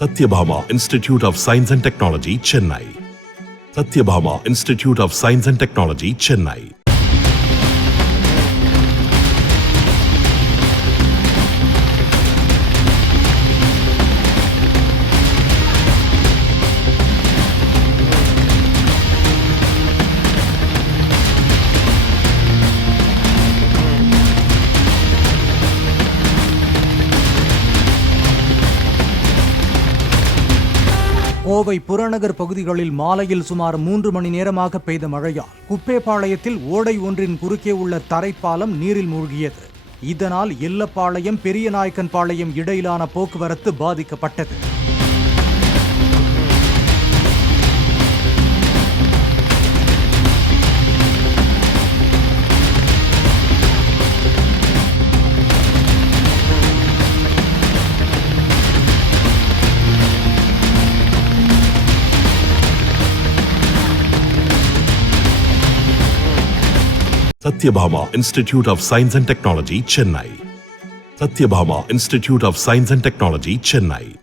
Satyabhama Institute of Science and Technology, Chennai. Satyabhama Institute of Science and Technology, Chennai. Kovai புறநகர் பகுதிகளில் மாலையில் சுமார் 3 மணி நேரமாக பெய்த மழையால் குப்பேபாளையத்தில் ஓடை ஒன்றின் குறுக்கே உள்ள தரைப்பாலம் நீரில் மூழ்கியது. இதனால் எல்லப்பாளையம் பெரியநாயக்கன்பாளையம் இடையிலான போக்குவரத்து பாதிக்கப்பட்டது. Satyabhama Institute of Science and Technology, Chennai. Satyabhama Institute of Science and Technology, Chennai.